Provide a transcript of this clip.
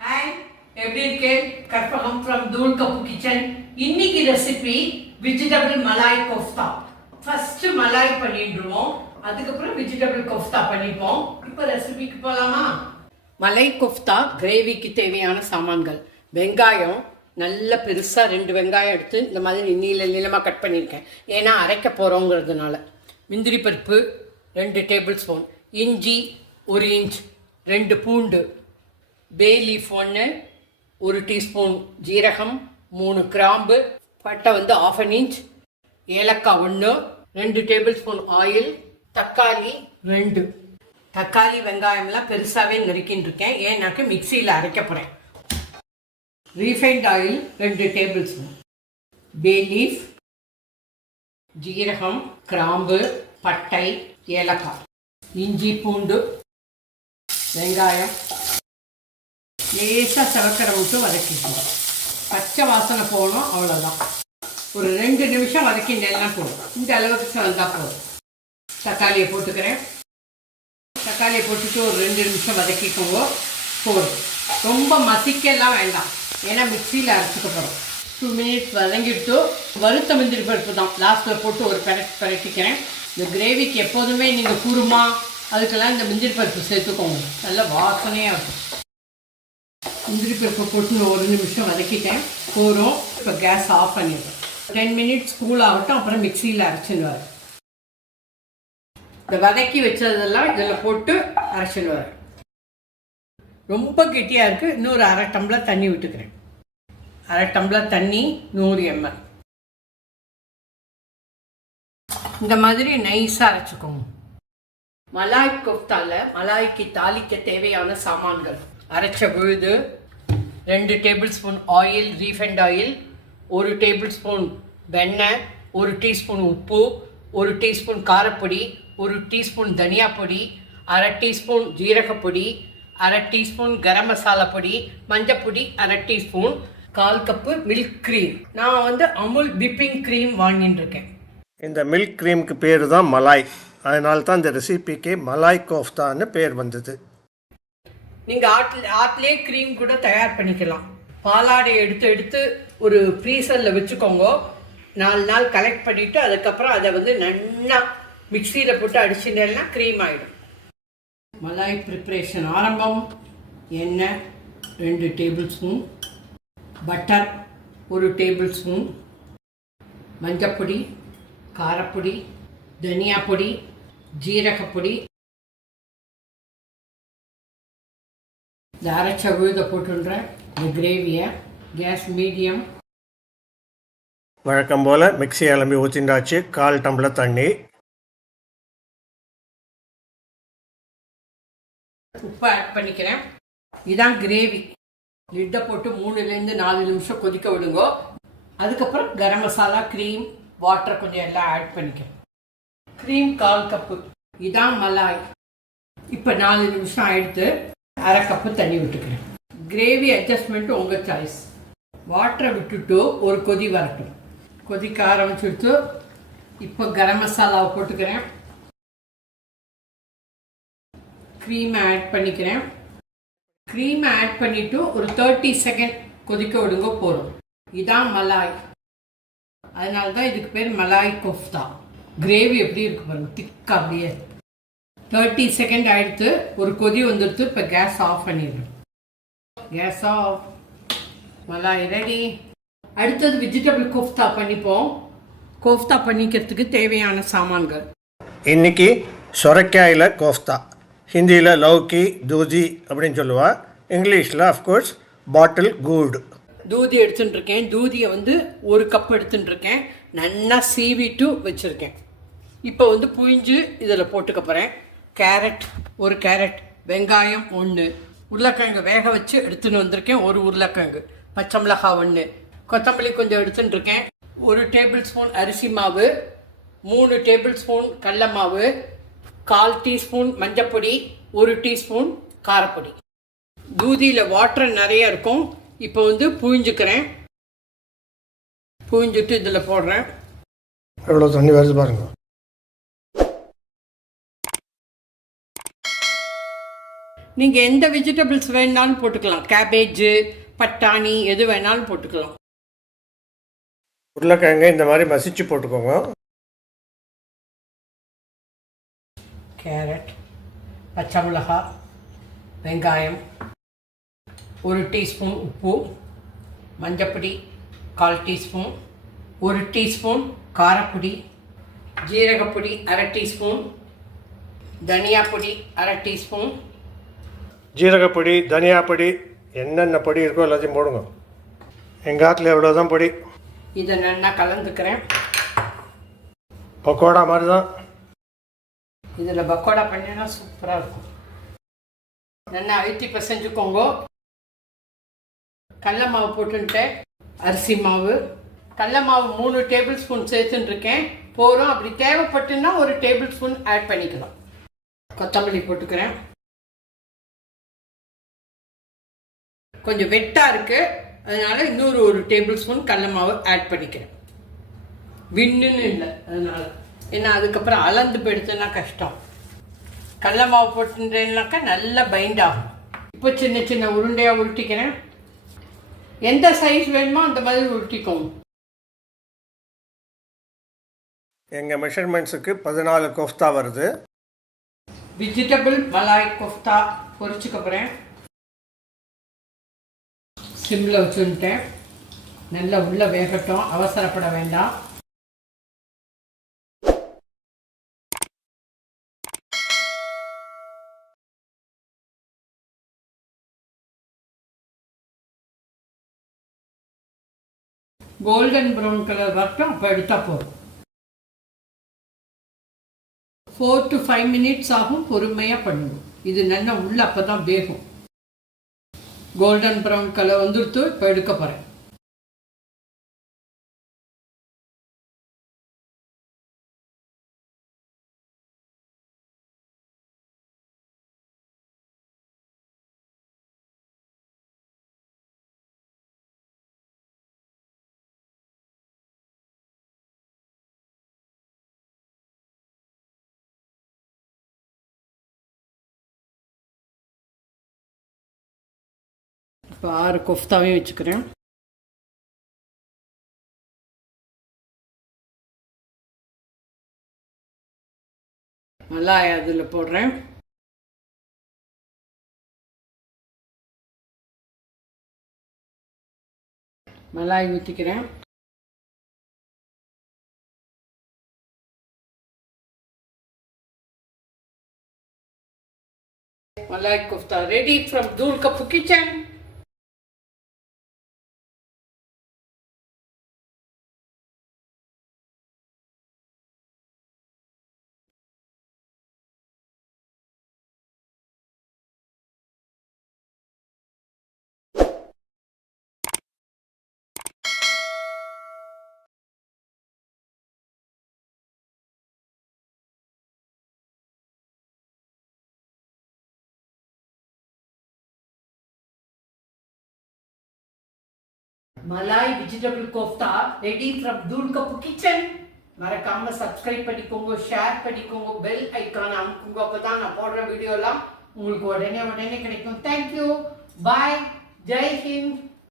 Hi, எப்படி இருக்கே? Karpagam from Thool Kappu kitchen. இன்னைக்கு recipe vegetable malai kofta. First malai பண்ணிடுவோம், அதுக்கப்புறம் வெஜிடபிள் கோஃப்தா பண்ணிப்போம். இப்போ ரெசிபிக்கு போகலாமா? மலாய் கோஃப்தா கிரேவிக்கு தேவையான சாமான்கள்: வெங்காயம் நல்ல பெருசாக 2 வெங்காயம் எடுத்து இந்த மாதிரி நீளமாக கட் பண்ணியிருக்கேன், ஏன்னா அரைக்க போகிறோங்கிறதுனால. முந்திரி பருப்பு 2 டேபிள் ஸ்பூன், இஞ்சி 1 இன்ச், 2 பூண்டு, பே லீஃப் 1 டீஸ்பூன், ஜீரகம் 3 கிராம்பு, பட்டை 1/2 இன்ச், ஏலக்காய் 1, 2 டேபிள் ஸ்பூன் ஆயில், தக்காளி 2. தக்காளி வெங்காயம்லாம் பெருசாகவே நறுக்கின்னு இருக்கேன், ஏன்னாக்க மிக்சியில் அரைக்க போகிறேன். Refined oil 2 tablespoon, bay leaf, ஜீரகம், கிராம்பு, பட்டை, ஏலக்காய், இஞ்சி, பூண்டு, வெங்காயம் லேசாக சிவக்கரை விட்டு வதக்கிக்கணும். பச்சை வாசனை போகணும், அவ்வளோதான். ஒரு 2 நிமிஷம் வதக்கிண்டெல்லாம் போடும். இந்த அளவுக்கு வந்தால் போதும். தக்காளியை போட்டுக்கிறேன். தக்காளியை போட்டுட்டு ஒரு 2 நிமிஷம் வதக்கிக்கோங்க, போதும். ரொம்ப மசிக்கலாம் வேண்டாம், ஏன்னா மிக்சியில் அரைச்சிக்க போகிறோம். 2 மினிட்ஸ் வதங்கிட்டு வறுத்த முந்திரி பருப்பு தான் லாஸ்ட்டில் போட்டு ஒரு பரட்டிக்கிறேன். இந்த கிரேவிக்கு எப்போதுமே நீங்கள் குருமா அதுக்கெல்லாம் இந்த முந்திரி பருப்பு சேர்த்துக்கோங்க, நல்ல வாசனையாக இருக்கும். முந்திரி பருப்பை போட்டு 1 நிமிஷம் வதக்கிட்டேன், போகிறோம். இப்போ கேஸ் ஆஃப் பண்ணிடுறேன். 10 மினிட்ஸ் கூல் ஆகட்டும், அப்புறம் மிக்சியில் அரைச்சிடுவார். இந்த வதக்கி வச்சதெல்லாம் இதில் போட்டு அரைச்சிடுவார். ரொம்ப கெட்டியாக இருக்குது, இன்னொரு 1/2 டம்ளர் தண்ணி விட்டுக்கிறேன். 1/2 டம்ளர் தண்ணி, 100 ml. இந்த மாதிரி நைஸாக அரைச்சிக்கோங்க. மலாய் கோஃப்தாவில் மலாய்க்கு தாளிக்க தேவையான சாமான்கள்: அரைச்ச விழுது, 2 tablespoon oil, refined oil, 1 tablespoon வெண்ணெய், 1 டீஸ்பூன் உப்பு, 1 டீஸ்பூன் காரப்பொடி, 1 டீஸ்பூன் தனியா பொடி, 1/2 டீஸ்பூன் ஜீரகப்பொடி, 1/2 டீஸ்பூன் கரம் மசாலா பொடி, மஞ்சப்பொடி 1/2 டீஸ்பூன், 1/4 கப்பு மில்க் க்ரீம். நான் அமுல் விப்பிங் க்ரீம் வாங்கின்னு இருக்கேன். இந்த மில்க் க்ரீமுக்கு பேர் தான் மலாய், அதனால தான் இந்த ரெசிபிக்கு மலாய் கோஃப்தான்னு பேர் வந்தது. நீங்கள் ஆட்டிலே க்ரீம் கூட தயார் பண்ணிக்கலாம். பாலாடை எடுத்து ஒரு ஃப்ரீசரில் வச்சுக்கோங்க. 4 நாள் கலெக்ட் பண்ணிவிட்டு அதுக்கப்புறம் அதை நல்லா மிக்சியில் போட்டு அடிச்சுட்டேன்னா க்ரீம் ஆகிடும். மலாய் ப்ரிப்ரேஷன் ஆரம்பம்: எண்ணெய் 2 table spoon, butter 1 table spoon, மஞ்சப்பொடி, காரப்பொடி, தனியா பொடி, ஜீரகப்பொடி, இந்த அரைச்ச விழுத போட்டுன்ற இந்த கிரேவியை. Case medium. வழக்கம் போல் மிக்சி அலம்பி ஊற்றிண்டாச்சு. 1/4 டம்ளர் தண்ணி. உப்பு ஆட் பண்ணிக்கிறேன். இதான் கிரேவி. லிட்டை போட்டு 3லேருந்து 4 நிமிஷம் கொதிக்க விடுங்க. அதுக்கப்புறம் கரம் மசாலா, க்ரீம், வாட்டர் கொஞ்சம் எல்லாம் ஆட் பண்ணிக்கிறேன். Cream 1/4 cup. இதான் மலாய். இப்போ 4 நிமிஷம் ஆகிடுத்து. 1/2 கப்பு தண்ணி விட்டுக்கிறேன். கிரேவி அட்ஜஸ்ட்மெண்ட்டு உங்கள் சாய்ஸ். வாட்டரை விட்டுட்டு ஒரு கொதி வரட்டும். கொதிக்க ஆரம்பிச்சுட்டு இப்போ கரம் மசாலாவை போட்டுக்கிறேன். க்ரீமை ஆட் பண்ணிக்கிறேன். க்ரீமை ஆட் பண்ணிவிட்டு ஒரு 30 செகண்ட் கொதிக்க விடுங்க, போகிறோம். இதான் மலாய், அதனால தான் இதுக்கு பேர் மலாய் கோஃப்தா. கிரேவி எப்படி இருக்கு பாருங்க, திக்கா அப்படியே. 30 செகண்ட் ஆகிடுத்து, ஒரு கொதி வந்துடுத்து. இப்போ கேஸ் ஆஃப் பண்ணிடுறோம். Gas off. மலாய் ரெடி. அடுத்தது வெஜிடபிள் கோஃப்தா பண்ணிப்போம். கோஃப்தா பண்ணிக்கிறதுக்கு தேவையான சாமான்கள்: இன்னைக்கு சொரக்காயில் கோஃப்தா. ஹிந்தியில் லௌக்கி, தூதி அப்படின்னு சொல்லுவாள். இங்கிலீஷில் அஃப்கோர்ஸ் பாட்டில் கூடு. தூதி எடுத்துட்டுருக்கேன். தூதியை 1 கப் எடுத்துட்டுருக்கேன். நல்லா சீவிட்டு வச்சுருக்கேன். இப்போ புழிஞ்சு இதில் போட்டுக்க போகிறேன். கேரட் 1 கேரட், வெங்காயம் 1, உருளைக்கிழங்கு வேக வச்சு எடுத்துன்னு வந்திருக்கேன் 1 உருளைக்கிழங்கு, பச்சை மிளகாய் 1, கொத்தமல்லி கொஞ்சம் எடுத்துட்டுருக்கேன். 1 டேபிள் ஸ்பூன் அரிசி மாவு, 3 டேபிள் ஸ்பூன் கடல மாவு, 1/4 டீஸ்பூன் மஞ்சப்பொடி, 1 டீஸ்பூன் காரப்பொடி. தூதியில் வாட்டர் நிறைய இருக்கும். இப்போ புழிஞ்சுக்கிறேன். புழிஞ்சிட்டு இதில் போடுறேன். எவ்வளோ தண்ணி வருது பாருங்க. நீங்கள் எந்த வெஜிடபிள்ஸ் வேணாலும் போட்டுக்கலாம். கேபேஜு, பட்டாணி, எது வேணாலும் போட்டுக்கலாம். உருளைக்கிழங்கு இந்த மாதிரி மசிச்சு போட்டுக்கோங்க. கேரட், பச்சை மிளகாய், வெங்காயம், 1 டீஸ்பூன் உப்பு, மஞ்சப்பொடி 1/4 டீஸ்பூன், 1 டீஸ்பூன் காரப்பொடி, ஜீரகப்பொடி 1/2 டீஸ்பூன், தனியா பொடி 1/2 டீஸ்பூன். ஜீரகப்பொடி, தனியாப்பொடி, என்னென்ன பொடி இருக்கோ எல்லாத்தையும் போடுங்க. எங்கள் ஆற்றுல எவ்வளோ தான் பொடி. இதை நல்லா கலந்துக்கிறேன். பக்கோடா மாதிரி தான். இதில் பக்கோடா பண்ணினா சூப்பராக இருக்கும். நல்லா அழுத்தி பிசைஞ்சுக்கோங்க. கடல மாவு போட்டுன்ட்டேன். அரிசி மாவு, கடல மாவு 3 டேபிள் ஸ்பூன் சேர்த்துன்னு இருக்கேன். போகிறோம். அப்படி தேவைப்பட்டுன்னா 1 டேபிள் ஸ்பூன் ஆட் பண்ணிக்கலாம். கொத்தமல்லி போட்டுக்கிறேன். கொஞ்சம் வெட்டாக இருக்குது, அதனால் இன்னொரு 1 டேபிள் ஸ்பூன் கடல மாவு ஆட் பண்ணிக்கிறேன். விண்ணுன்னு இல்லை அதனால், ஏன்னா அதுக்கப்புறம் அளந்து போயிடுத்துன்னா கஷ்டம். கடல மாவு போட்டுட்டேன்னாக்கா நல்லா பைண்ட் ஆகும். இப்போ சின்ன சின்ன உருண்டையாக உருட்டிக்கிறேன். எந்த சைஸ் வேணுமோ அந்த மாதிரி உருட்டிக்கோங்க. எங்கள் மெஷர்மெண்ட்ஸுக்கு 14 கோஃப்தா வருது. வெஜிடபிள் மலாய் கோஃப்தா பொரிச்சுக்க போகிறேன். சிம்மில் வச்சுட்டேன். நல்லா உள்ளே வேகட்டும், அவசரப்பட வேண்டாம். கோல்டன் ப்ரௌன் கலர் வரட்டும், அப்போ எடுத்தால் போதும். 4 to 5 minutes ஆகும். பொறுமையாக பண்ணுவோம். இது நல்லா உள்ள அப்போ தான் வேகும். கோல்டன் ப்ரௌன் கலர் வந்துடுத்து. இப்போ எடுக்க போகிறேன். இப்போ 6 கோஃப்தாவையும் வச்சுக்கிறேன். மலாய் அதில் போடுறேன். மலாய் ஊற்றிக்கிறேன். Malai kofta ready from Thool Kappu kitchen. Malai vegetable kofta ready from Thool Kappu kitchen. மறக்காம சப்ஸ்கிரைப் பண்ணிக்கோங்க, ஷேர் பண்ணிக்கோங்க, பெல் ஐக்கான் அமுக்குங்க. அப்போ தான் நான் போடுற வீடியோலாம் உங்களுக்கு உடனே கிடைக்கும். Thank you, bye, Jai Hind.